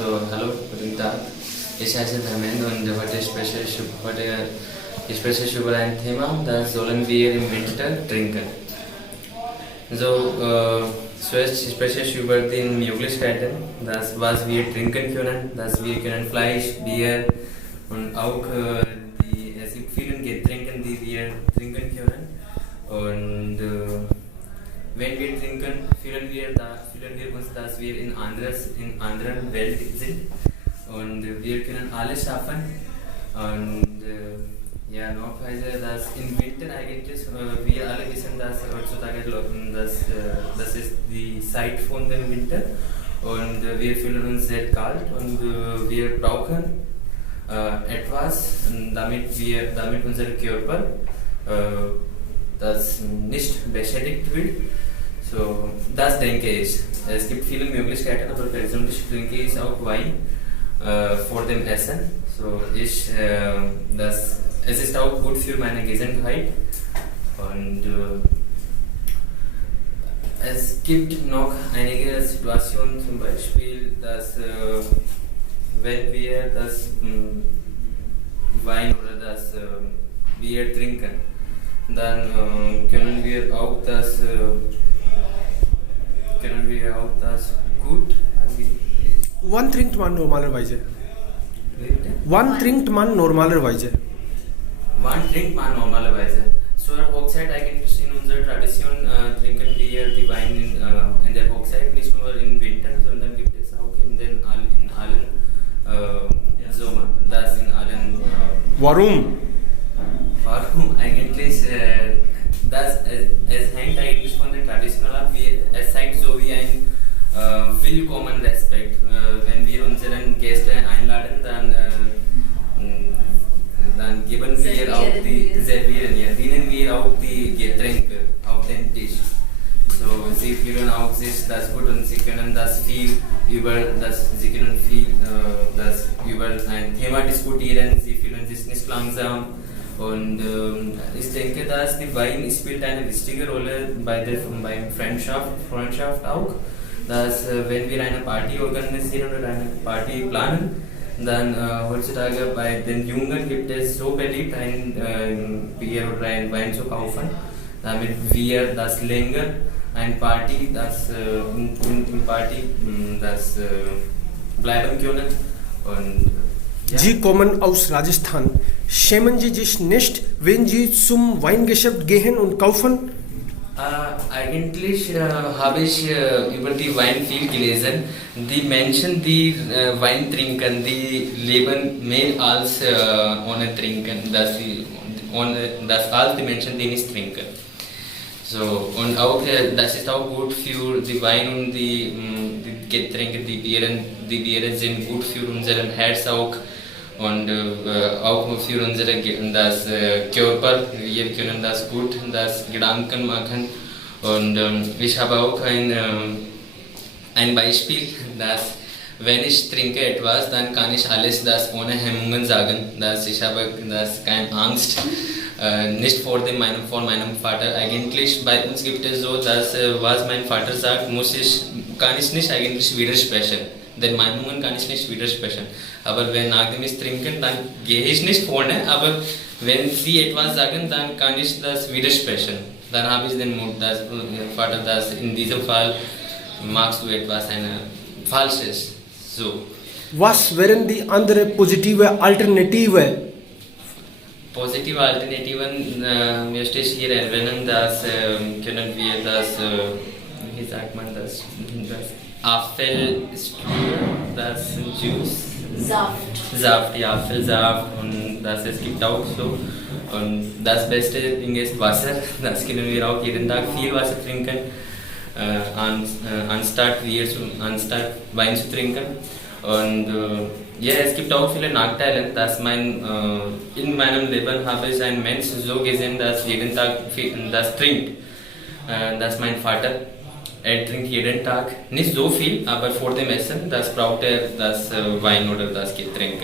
So, hallo, guten Tag. Ich heiße Dharmendra und heute spreche ich über ein Thema, das sollen wir im Winter trinken. Zuerst spreche ich über die Möglichkeiten, was wir trinken können. Wir können Fleisch, Bier und auch es gibt viele Getränke, die wir trinken können. Und wenn wir trinken, fühlen wir uns, dass wir in anderen Welt sind. Und wir können alles schaffen. Und normalerweise, dass im Winter eigentlich, wir alle wissen, dass heutzutage das ist die Zeit von dem Winter. Und wir fühlen uns sehr kalt und wir brauchen etwas, damit unser Körper das nicht beschädigt wird. So, das denke ich. Es gibt viele Möglichkeiten, aber persönlich trinke ich auch Wein vor dem Essen. So, es ist auch gut für meine Gesundheit. Und es gibt noch einige Situationen, zum Beispiel, dass wenn wir das Wein oder das Bier trinken, dann können wir auch das gut angehen. Wann trinkt man normalerweise? Wann trinkt man normalerweise? So, Hochzeit eigentlich in unserer Tradition trinken wir die Wein in der Hochzeit, nicht nur im Winter, sondern gibt es auch in allen Sommer, Warum? Warum eigentlich? Es hängt eigentlich von der Tradition ab. Es zeigt so wie ein willkommen Respekt. Wenn wir unseren Gäste einladen, dann dienen wir auch die Getränke auf den Tisch. So, sie fühlen auch sich das gut und sie können über ein Thema diskutieren. Sie fühlen sich nicht langsam. Und ich denke, dass die Wein spielt eine wichtige Rolle bei Freundschaft auch. Dass wenn wir eine Party organisieren oder eine Party planen, dann heutzutage bei den Jungen gibt es so beliebt, ein Bier oder ein Wein zu kaufen, damit wir das länger ein Party, bleiben können. Und, ja. Sie kommen aus Rajasthan. Schämen Sie sich nicht, wenn Sie zum Weingeschäft gehen und kaufen? Eigentlich habe ich über die Wein viel gelesen. Die Menschen, die Wein trinken, die leben mehr als ohne Trinken, als die Menschen, die nicht trinken. So, und auch das ist auch gut für die Wein und die Getränke, die Biere sind gut für unseren Herz auch. Und auch für das Körper, wir können das gut, das Gedanken machen. Und ich habe auch ein Beispiel, dass wenn ich trinke etwas, dann kann ich alles das ohne Hemmungen sagen, dass ich habe keine Angst, nicht vor meinem Vater. Eigentlich bei uns gibt es so, dass was mein Vater sagt, kann ich nicht eigentlich widersprechen. Den Meinungen kann ich nicht widersprechen. Aber nachdem ich trinke, dann gehe ich nicht vorne, aber wenn sie etwas sagen, dann kann ich das widersprechen. Dann habe ich den Mut, dass Vater, dass in diesem Fall machst du etwas Falsches. So. Was wären die andere positive Alternative? Positive Alternativen möchte ich hier erwähnen, dass können wir wie sagt man das Apfelstrudel, das Juice. Saft, ja, Apfelsaft und es gibt auch so. Und das beste Ding ist Wasser, das können wir auch jeden Tag viel Wasser trinken, anstatt Wein zu trinken. Und es gibt auch viele Nachteile, dass in meinem Leben habe ich einen Menschen so gesehen, dass jeden Tag das trinkt. Das ist mein Vater. Er trinkt jeden Tag, nicht so viel, aber vor dem Essen, das braucht er das Wein oder das Getränk.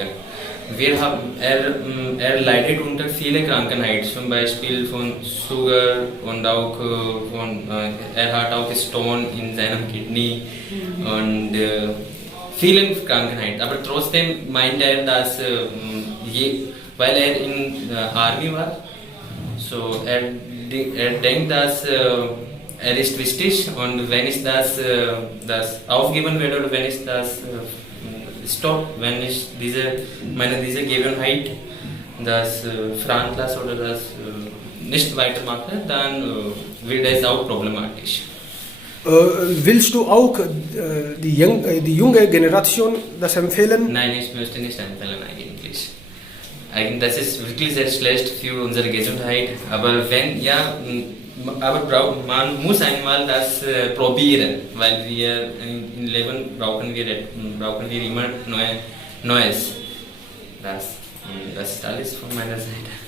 Er leidet unter vielen Krankheiten, zum Beispiel von Sugar und auch er hat auch Stone in seinem Kidney und vielen Krankheiten. Aber trotzdem meint er, dass weil er in Army war, so er denkt, dass er ist wichtig und wenn ich das aufgeben werde oder wenn ich das stoppt, wenn ich diese Gewohnheit, das veranlasse oder das nicht weitermache, dann wird es auch problematisch. Willst du auch die junge Generation das empfehlen? Nein, ich möchte nicht empfehlen eigentlich. Das ist wirklich sehr schlecht für unsere Gesundheit. Aber man muss einmal das probieren, weil wir im Leben brauchen wir immer Neues. Das ist alles von meiner Seite.